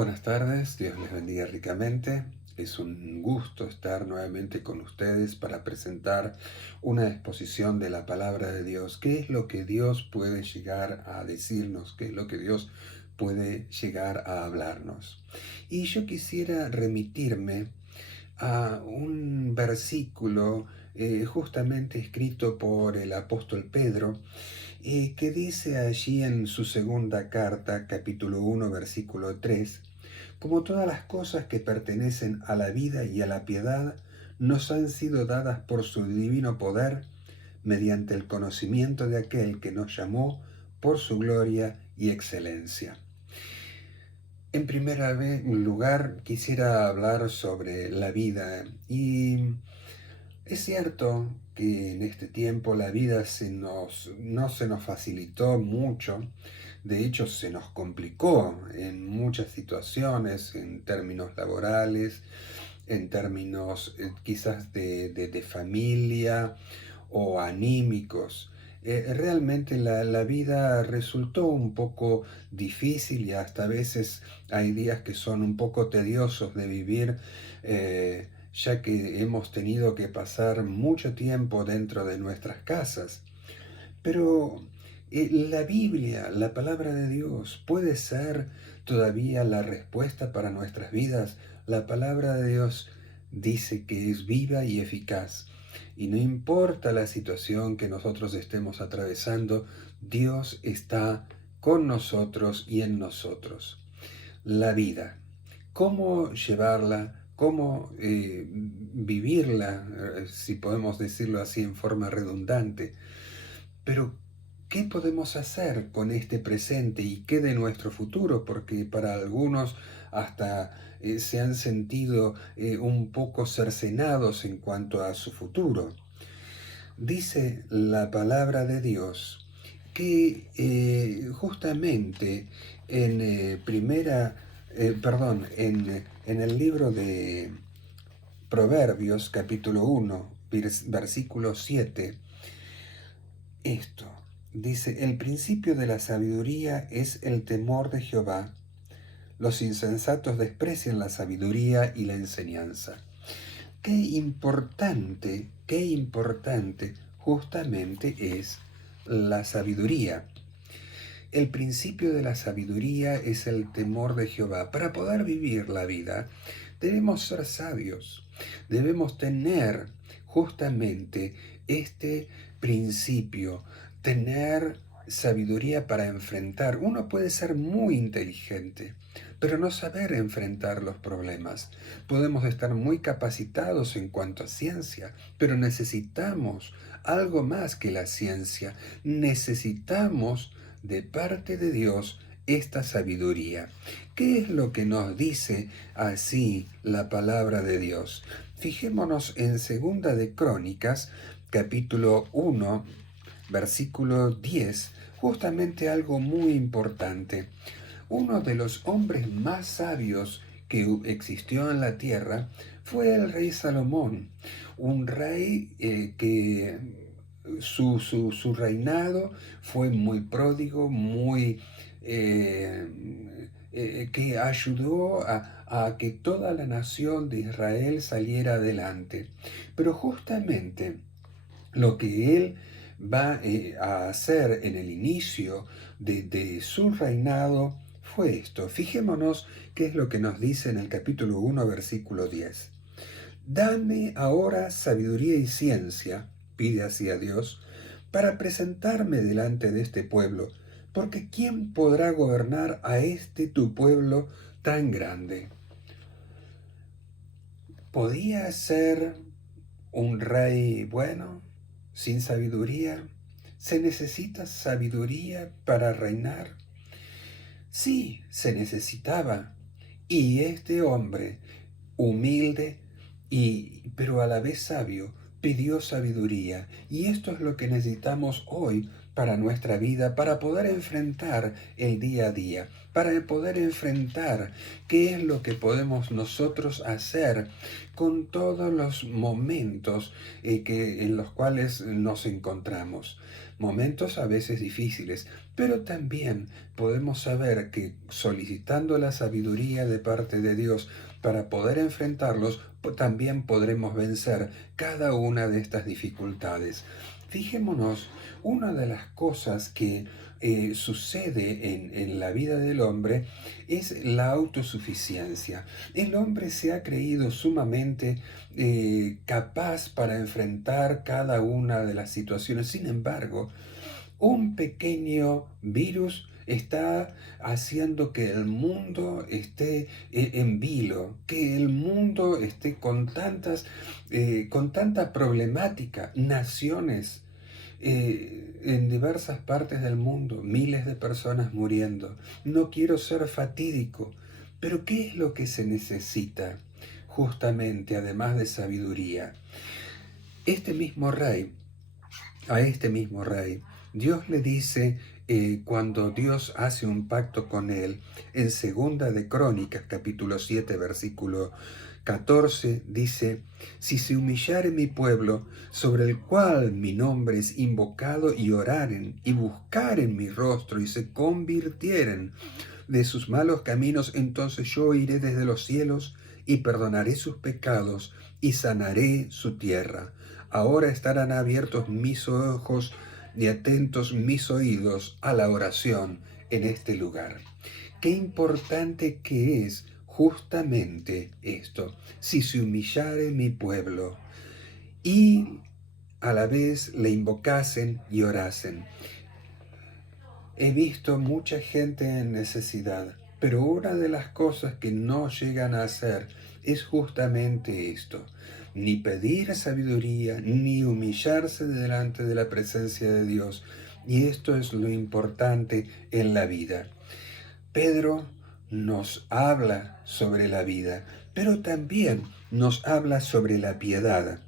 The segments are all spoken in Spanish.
Buenas tardes, Dios les bendiga ricamente. Es un gusto estar nuevamente con ustedes para presentar una exposición de la palabra de Dios. ¿Qué es lo que Dios puede llegar a decirnos? ¿Qué es lo que Dios puede llegar a hablarnos? Y yo quisiera remitirme a un versículo justamente escrito por el apóstol Pedro, que dice allí en su segunda carta, capítulo 1, versículo 3: como todas las cosas que pertenecen a la vida y a la piedad, nos han sido dadas por su divino poder, mediante el conocimiento de aquel que nos llamó por su gloria y excelencia. En primer lugar, quisiera hablar sobre la vida, y es cierto que en este tiempo la vida no se nos facilitó mucho. De hecho, se nos complicó en muchas situaciones, en términos laborales, en términos quizás de familia o anímicos. Realmente la vida resultó un poco difícil, y hasta a veces hay días que son un poco tediosos de vivir, ya que hemos tenido que pasar mucho tiempo dentro de nuestras casas. Pero la Biblia, la palabra de Dios, puede ser todavía la respuesta para nuestras vidas. La palabra de Dios dice que es viva y eficaz. Y no importa la situación que nosotros estemos atravesando, Dios está con nosotros y en nosotros. La vida, cómo llevarla, cómo vivirla, si podemos decirlo así en forma redundante. Pero, ¿qué podemos hacer con este presente y qué de nuestro futuro? Porque para algunos hasta se han sentido un poco cercenados en cuanto a su futuro. Dice la palabra de Dios que justamente en en el libro de Proverbios, capítulo 1, versículo 7, esto dice: el principio de la sabiduría es el temor de Jehová. Los insensatos desprecian la sabiduría y la enseñanza. Qué importante justamente es la sabiduría. El principio de la sabiduría es el temor de Jehová. Para poder vivir la vida, debemos ser sabios. Debemos tener justamente este principio, tener sabiduría para enfrentar. Uno puede ser muy inteligente, pero no saber enfrentar los problemas. Podemos estar muy capacitados en cuanto a ciencia, pero necesitamos algo más que la ciencia. Necesitamos de parte de Dios esta sabiduría. ¿Qué es lo que nos dice así la palabra de Dios? Fijémonos en Segunda de Crónicas, capítulo 1, versículo 10, justamente algo muy importante. Uno de los hombres más sabios que existió en la tierra fue el rey Salomón, un rey que su reinado fue muy pródigo, muy que ayudó a que toda la nación de Israel saliera adelante. Pero justamente lo que él va a hacer en el inicio de su reinado fue esto. Fijémonos qué es lo que nos dice en el capítulo 1, versículo 10. Dame ahora sabiduría y ciencia, pide así a Dios, para presentarme delante de este pueblo, porque ¿quién podrá gobernar a este tu pueblo tan grande? ¿Podía ser un rey bueno, sin sabiduría? ¿Se necesita sabiduría para reinar? Sí, se necesitaba. Y este hombre, humilde pero a la vez sabio, pidió sabiduría. Y esto es lo que necesitamos hoy para nuestra vida, para poder enfrentar el día a día, para poder enfrentar qué es lo que podemos nosotros hacer con todos los momentos en los cuales nos encontramos. Momentos a veces difíciles, pero también podemos saber que solicitando la sabiduría de parte de Dios para poder enfrentarlos, también podremos vencer cada una de estas dificultades. Fijémonos, una de las cosas que sucede en la vida del hombre es la autosuficiencia. El hombre se ha creído sumamente capaz para enfrentar cada una de las situaciones. Sin embargo, un pequeño virus está haciendo que el mundo esté en vilo, que el mundo esté con tanta problemática, naciones en diversas partes del mundo, miles de personas muriendo. No quiero ser fatídico, pero ¿qué es lo que se necesita justamente, además de sabiduría? Este mismo rey, a este mismo rey, Dios le dice, cuando Dios hace un pacto con él, en Segunda de Crónicas, capítulo 7, versículo 14, dice: si se humillare mi pueblo, sobre el cual mi nombre es invocado, y oraren, y buscaren mi rostro, y se convirtieren de sus malos caminos, entonces yo iré desde los cielos, y perdonaré sus pecados, y sanaré su tierra. Ahora estarán abiertos mis ojos y atentos mis oídos a la oración en este lugar. Qué importante que es justamente esto: si se humillare mi pueblo, y a la vez le invocasen y orasen. He visto mucha gente en necesidad, pero una de las cosas que no llegan a hacer es justamente esto: ni pedir sabiduría, ni humillarse delante de la presencia de Dios. Y esto es lo importante en la vida. Pedro nos habla sobre la vida, pero también nos habla sobre la piedad.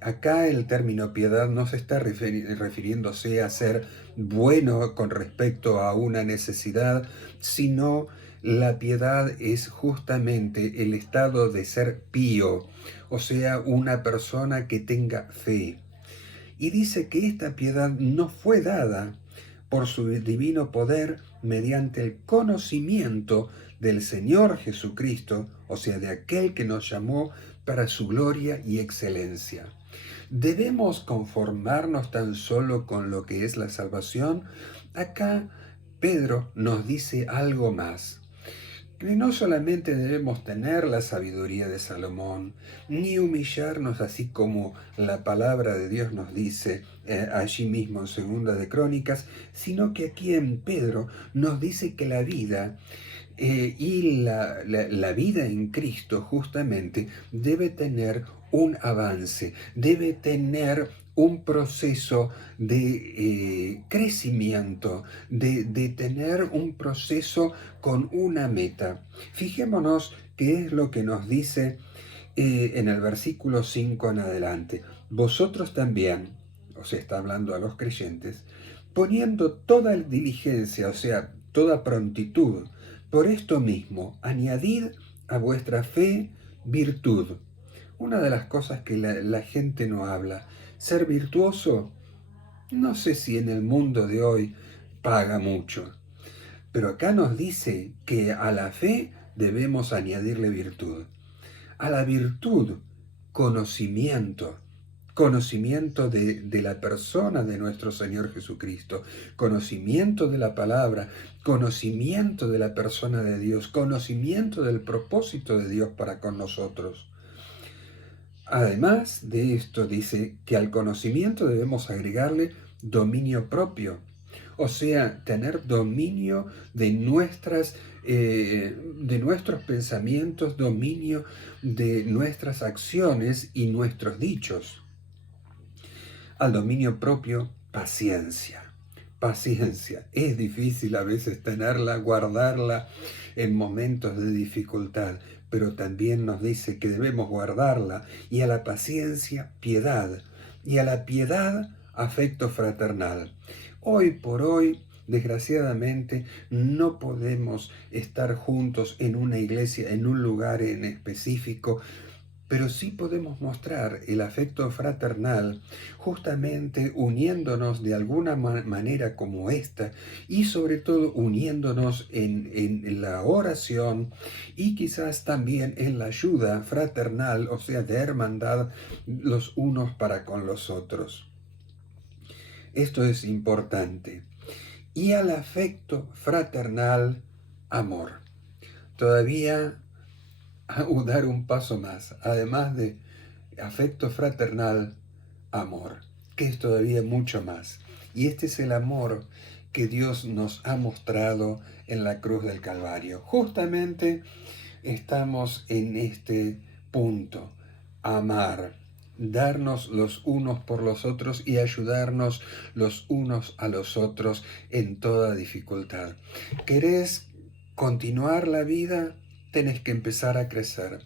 Acá el término piedad no se está refiriéndose a ser bueno con respecto a una necesidad, sino la piedad es justamente el estado de ser pío, o sea, una persona que tenga fe. Y dice que esta piedad no fue dada por su divino poder mediante el conocimiento del Señor Jesucristo, o sea, de aquel que nos llamó para su gloria y excelencia. ¿Debemos conformarnos tan solo con lo que es la salvación? Acá Pedro nos dice algo más: que no solamente debemos tener la sabiduría de Salomón, ni humillarnos así como la palabra de Dios nos dice allí mismo en Segunda de Crónicas, sino que aquí en Pedro nos dice que la vida y la vida en Cristo justamente debe tener un avance, debe tener un proceso de crecimiento, de tener un proceso con una meta. Fijémonos qué es lo que nos dice en el versículo 5 en adelante: vosotros también, o sea, está hablando a los creyentes, poniendo toda diligencia, o sea, toda prontitud, por esto mismo, añadid a vuestra fe virtud. Una de las cosas que la gente no habla: ser virtuoso, no sé si en el mundo de hoy paga mucho, pero acá nos dice que a la fe debemos añadirle virtud. A la virtud, conocimiento. Conocimiento de la persona de nuestro Señor Jesucristo, conocimiento de la palabra, conocimiento de la persona de Dios, conocimiento del propósito de Dios para con nosotros. Además de esto, dice que al conocimiento debemos agregarle dominio propio, o sea, tener dominio de nuestros pensamientos, dominio de nuestras acciones y nuestros dichos. Al dominio propio, paciencia. Paciencia. Es difícil a veces tenerla, guardarla en momentos de dificultad, pero también nos dice que debemos guardarla. Y a la paciencia, piedad. Y a la piedad, afecto fraternal. Hoy por hoy, desgraciadamente, no podemos estar juntos en una iglesia, en un lugar en específico, pero sí podemos mostrar el afecto fraternal justamente uniéndonos de alguna manera como esta y sobre todo uniéndonos en la oración y quizás también en la ayuda fraternal, o sea, de hermandad los unos para con los otros. Esto es importante. Y al afecto fraternal, amor. Todavía dar un paso más, además de afecto fraternal, amor, que es todavía mucho más. Y este es el amor que Dios nos ha mostrado en la cruz del Calvario. Justamente estamos en este punto, amar, darnos los unos por los otros y ayudarnos los unos a los otros en toda dificultad. ¿Querés continuar la vida? Tenés que empezar a crecer.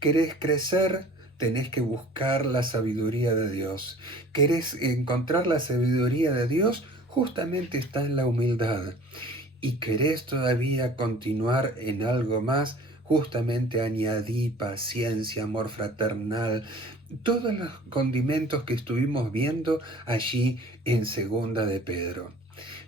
¿Querés crecer? Tenés que buscar la sabiduría de Dios. ¿Querés encontrar la sabiduría de Dios? Justamente está en la humildad. ¿Y querés todavía continuar en algo más? Justamente añadí paciencia, amor fraternal, todos los condimentos que estuvimos viendo allí en Segunda de Pedro.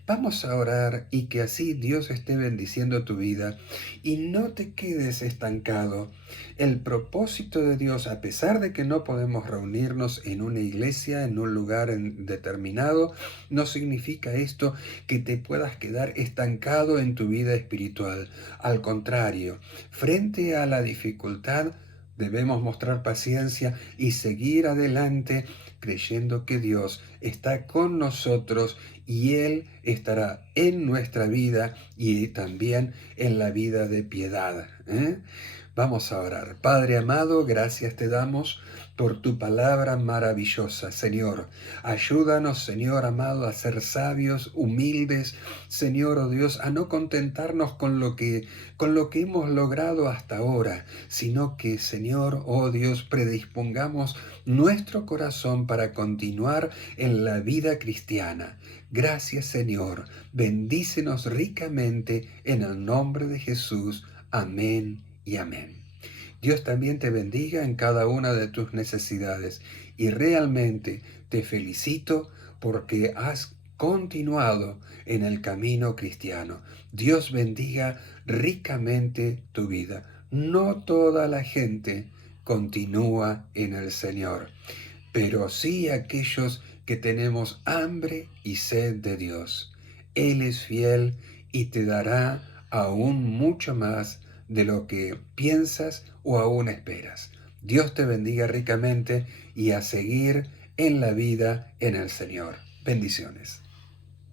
Vamos a orar y que así Dios esté bendiciendo tu vida y no te quedes estancado. El propósito de Dios, a pesar de que no podemos reunirnos en una iglesia, en un lugar determinado, no significa esto que te puedas quedar estancado en tu vida espiritual. Al contrario, frente a la dificultad, debemos mostrar paciencia y seguir adelante creyendo que Dios está con nosotros y Él estará en nuestra vida y también en la vida de piedad. Vamos a orar. Padre amado, gracias te damos por tu palabra maravillosa, Señor. Ayúdanos, Señor amado, a ser sabios, humildes, Señor, oh Dios, a no contentarnos con lo que hemos logrado hasta ahora, sino que, Señor, oh Dios, predispongamos nuestro corazón para continuar en la vida cristiana. Gracias, Señor. Bendícenos ricamente en el nombre de Jesús. Amén y amén. Dios también te bendiga en cada una de tus necesidades y realmente te felicito porque has continuado en el camino cristiano. Dios bendiga ricamente tu vida. No toda la gente continúa en el Señor, pero sí aquellos que tenemos hambre y sed de Dios. Él es fiel y te dará aún mucho más de lo que piensas o aún esperas. Dios te bendiga ricamente y a seguir en la vida en el Señor. Bendiciones.